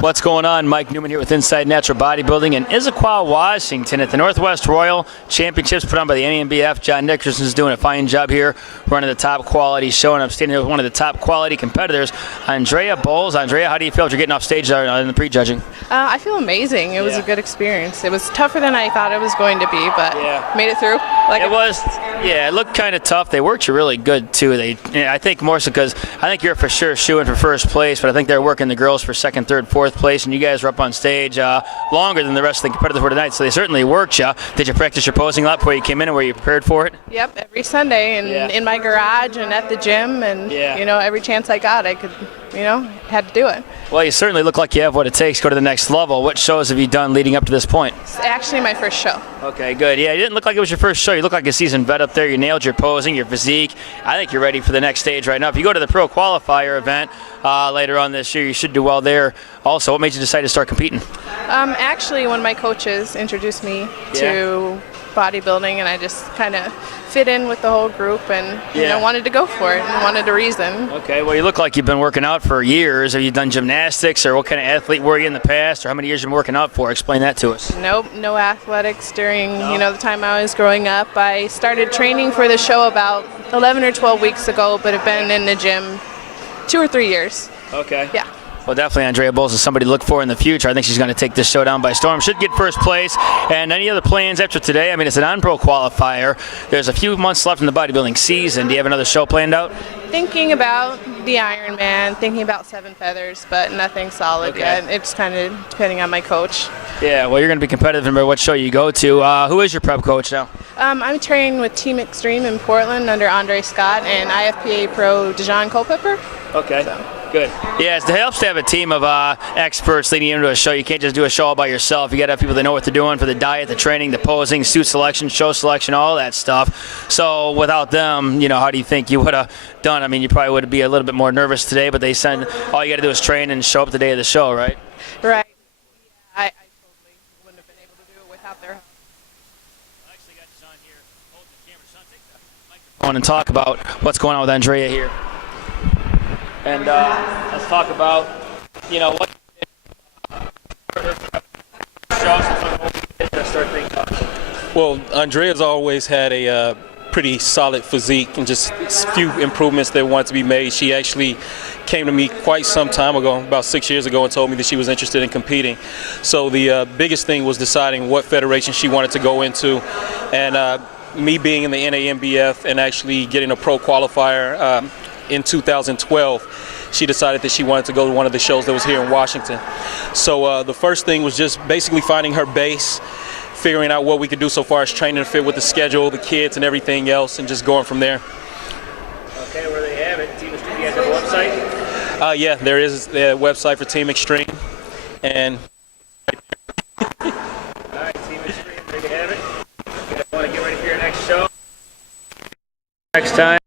What's going on? Mike Newman here with Inside Natural Bodybuilding in Issaquah, Washington at the Northwest Royal Championships put on by the NANBF. John Nickerson's doing a fine job here running the top quality show, and I'm standing here with one of the top quality competitors, Andrea Bowles. Andrea, how do you feel after getting off stage in the pre-judging? I feel amazing. It was a good experience. It was tougher than I thought it was going to be, but made it through. It looked kind of tough. They worked you really good, too. I think more so because I think you're for sure shooing for first place, but I think they're working the girls for second, third, fourth place, and you guys were up on stage longer than the rest of the competitors were tonight, so they certainly worked you. Did you practice your posing a lot before you came in, and were you prepared for it? Yep, every Sunday, and in my garage and at the gym, and every chance I got, I could, had to do it. Well, you certainly look like you have what it takes to go to the next level. What shows have you done leading up to this point? It's actually my first show. Okay, good. Yeah, you didn't look like it was your first show. You look like a seasoned vet up there. You nailed your posing, your physique. I think you're ready for the next stage right now. If you go to the Pro Qualifier event later on this year, you should do well there. Also, what made you decide to start competing? Actually, one of my coaches introduced me to bodybuilding, and I just kind of fit in with the whole group and wanted to go for it and wanted a reason. Okay, well, you look like you've been working out for years. Have you done gymnastics, or what kind of athlete were you in the past, or how many years you've been working out for? Explain that to us. Nope, no athletics during the time I was growing up. I started training for the show about 11 or 12 weeks ago, but have been in the gym 2 or 3 years. Okay. Yeah. Well, definitely Andrea Bowles is somebody to look for in the future. I think she's going to take this show down by storm. Should get first place. And any other plans after today? I mean, it's an on-pro qualifier. There's a few months left in the bodybuilding season. Do you have another show planned out? Thinking about the Ironman, thinking about Seven Feathers, but nothing solid yet. It's kind of depending on my coach. Yeah, well, you're going to be competitive no matter what show you go to. Who is your prep coach now? I'm training with Team Extreme in Portland under Andre Scott and IFPA Pro Dijon Culpepper. Okay. Good. Yeah, it helps to have a team of experts leading into a show. You can't just do a show all by yourself. You got to have people that know what they're doing for the diet, the training, the posing, suit selection, show selection, all that stuff. So without them, how do you think you would have done? I mean, you probably would be a little bit more nervous today, but they said all you got to do is train and show up the day of the show, right? Right. Yeah, I totally wouldn't have been able to do it without their help. I actually got John here holding the camera. John, take the microphone and talk about what's going on with Andrea here. And let's talk about, what start things off. Well, Andrea's always had a pretty solid physique and just a few improvements that wanted to be made. She actually came to me quite some time ago, about 6 years ago, and told me that she was interested in competing. So the biggest thing was deciding what federation she wanted to go into. And me being in the NANBF and actually getting a pro qualifier in 2012, she decided that she wanted to go to one of the shows that was here in Washington. So the first thing was just basically finding her base, figuring out what we could do so far as training to fit with the schedule, the kids, and everything else, and just going from there. Okay, where they have it, Team Extreme, you guys have a website? Yeah, there is a website for Team Extreme, and all right, Team Extreme, there you have it. You guys want to get ready for your next show? Next time.